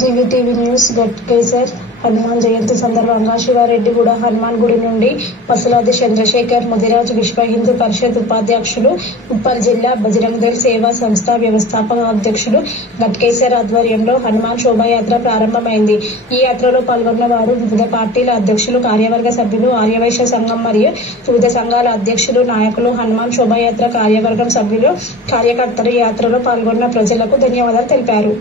జీవీటీవీ news Ghatkesar Hanuman Jayanti సందర్భంగా శివారెడ్డిగూడ హనుమాన్ గుడి నుండి పసులాది చంద్రశేఖర్ ముదిరాజ్ విశ్వ హిందూ పరిషత్ ఉపాధ్యక్షులు, ఉప్పల్ జిల్లా బజరంగ్ దళ్ సేవా సంస్థ వ్యవస్థాపక అధ్యక్షులు గట్కేసర్ ఆధ్వర్యంలో హనుమాన్ శోభాయాత్ర ప్రారంభమైంది. ఈ యాత్రలో పాల్గొన్న వారు వివిధ పార్టీల అధ్యక్షులు, కార్యవర్గ సభ్యులు, ఆర్యవైశ్య సంఘం మరియు వివిధ సంఘాల అధ్యక్షులు, నాయకులు, హనుమాన్ శోభాయాత్ర కార్యవర్గం సభ్యులు, కార్యకర్తలు యాత్రలో పాల్గొన్న ప్రజలకు ధన్యవాదాలు తెలిపారు.